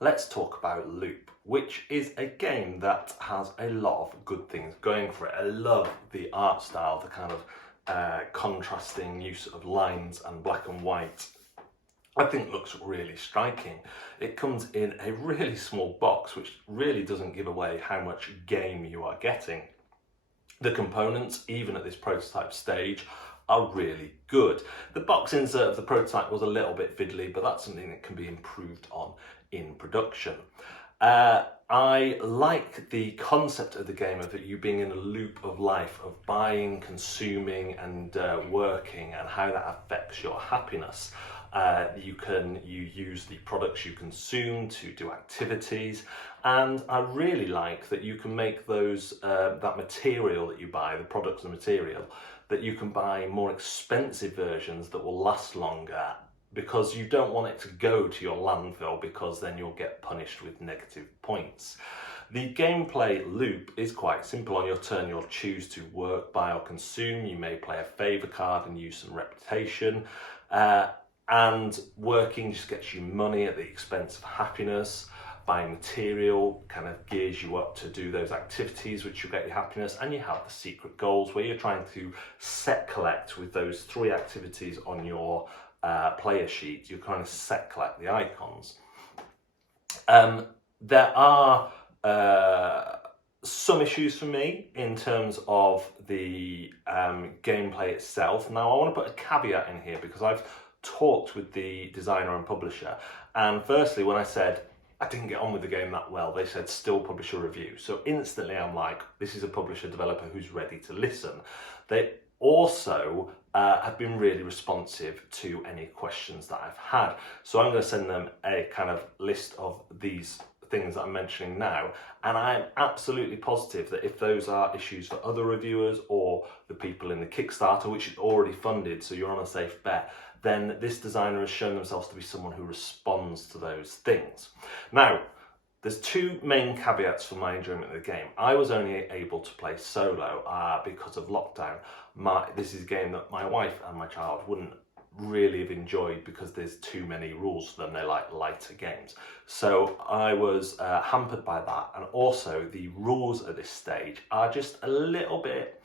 let's talk about Loop, which is a game that has a lot of good things going for it. I love the art style, the kind of contrasting use of lines and black and white. I think looks really striking. It comes in a really small box, which really doesn't give away how much game you are getting. The components, even at this prototype stage, are really good. The box insert of the prototype was a little bit fiddly, but that's something that can be improved on in production. I like the concept of the game of you being in a loop of life of buying, consuming and working, and how that affects your happiness. You use the products you consume to do activities, and I really like that you can make those that material that you buy, the products and material, that you can buy more expensive versions that will last longer, because you don't want it to go to your landfill, because then you'll get punished with negative points. The gameplay loop is quite simple. On your turn, you'll choose to work, buy or consume. You may play a favour card and use some reputation. And working just gets you money at the expense of happiness. Buying material kind of gears you up to do those activities which will get you happiness, and you have the secret goals where you're trying to set collect with those 3 activities on your player sheet. You're trying to set collect the icons. There are some issues for me in terms of the gameplay itself. Now, I want to put a caveat in here because I've talked with the designer and publisher, and firstly, when I said I didn't get on with the game that well, they said still publish a review. So instantly I'm like, this is a publisher developer who's ready to listen. They also have been really responsive to any questions that I've had. So I'm going to send them a kind of list of these things that I'm mentioning now, and I'm absolutely positive that if those are issues for other reviewers or the people in the Kickstarter, which is already funded, so you're on a safe bet, then this designer has shown themselves to be someone who responds to those things. Now, there's 2 main caveats for my enjoyment of the game. I was only able to play solo because of lockdown. This is a game that my wife and my child wouldn't really have enjoyed because there's too many rules for them. They like lighter games. So I was hampered by that, and also the rules at this stage are just a little bit...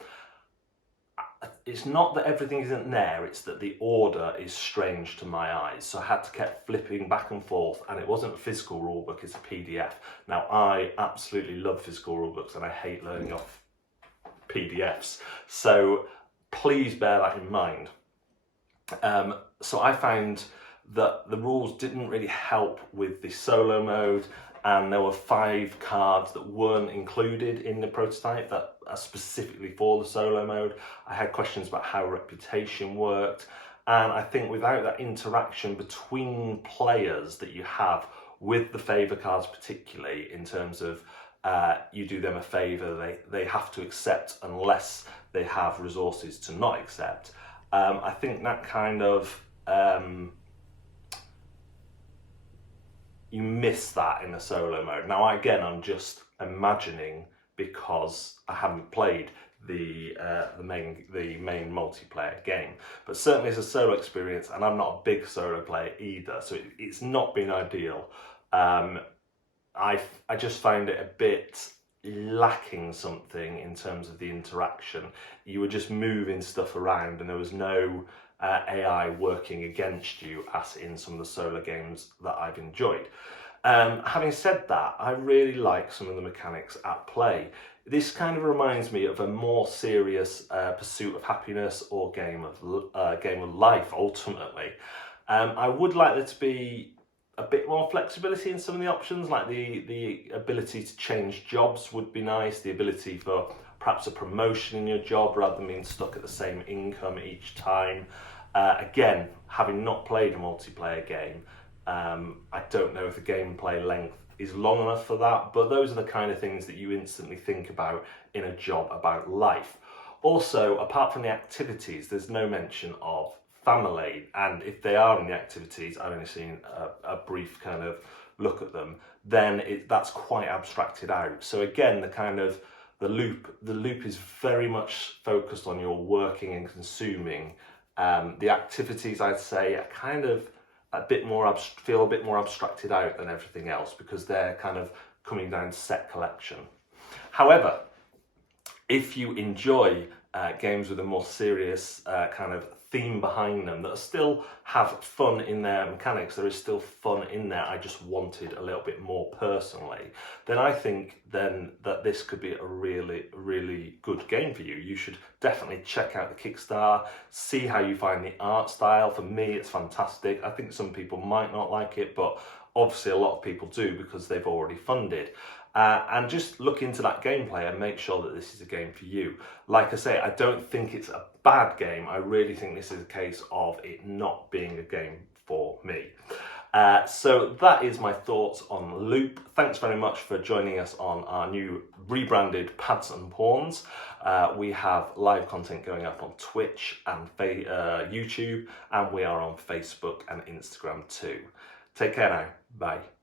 It's not that everything isn't there, it's that the order is strange to my eyes. So I had to keep flipping back and forth, and it wasn't a physical rulebook, it's a PDF. Now, I absolutely love physical rulebooks and I hate learning off PDFs. So please bear that in mind. So I found that the rules didn't really help with the solo mode, and there were 5 cards that weren't included in the prototype that are specifically for the solo mode. I had questions about how reputation worked, and I think without that interaction between players that you have with the favour cards, particularly in terms of you do them a favour, they have to accept unless they have resources to not accept. I think that kind of you miss that in the solo mode. Now, again, I'm just imagining because I haven't played the main multiplayer game, but certainly as a solo experience, and I'm not a big solo player either, so it's not been ideal. I just found it a bit lacking something in terms of the interaction. You were just moving stuff around, and there was no AI working against you as in some of the solo games that I've enjoyed. Having said that, I really like some of the mechanics at play. This kind of reminds me of a more serious pursuit of happiness or game of life, ultimately. I would like there to be a bit more flexibility in some of the options, like the ability to change jobs would be nice, the ability for perhaps a promotion in your job rather than being stuck at the same income each time. Again, having not played a multiplayer game, I don't know if the gameplay length is long enough for that, but those are the kind of things that you instantly think about in a job about life. Also, apart from the activities, there's no mention of family, and if they are in the activities, I've only seen a brief kind of look at them, then that's quite abstracted out. So again, the loop is very much focused on your working and consuming. The activities, I'd say, are kind of feel a bit more abstracted out than everything else, because they're kind of coming down set collection. However, if you enjoy games with a more serious kind of theme behind them that still have fun in their mechanics, there is still fun in there, I just wanted a little bit more personally, then I think then that this could be a really, really good game for you. You should definitely check out the Kickstarter, see how you find the art style. For me, it's fantastic. I think some people might not like it, but obviously a lot of people do because they've already funded. And just look into that gameplay and make sure that this is a game for you. Like I say, I don't think it's a bad game. I really think this is a case of it not being a game for me. So that is my thoughts on Loop. Thanks very much for joining us on our new rebranded Pads and Pawns. We have live content going up on Twitch and YouTube, and we are on Facebook and Instagram too. Take care now. Bye.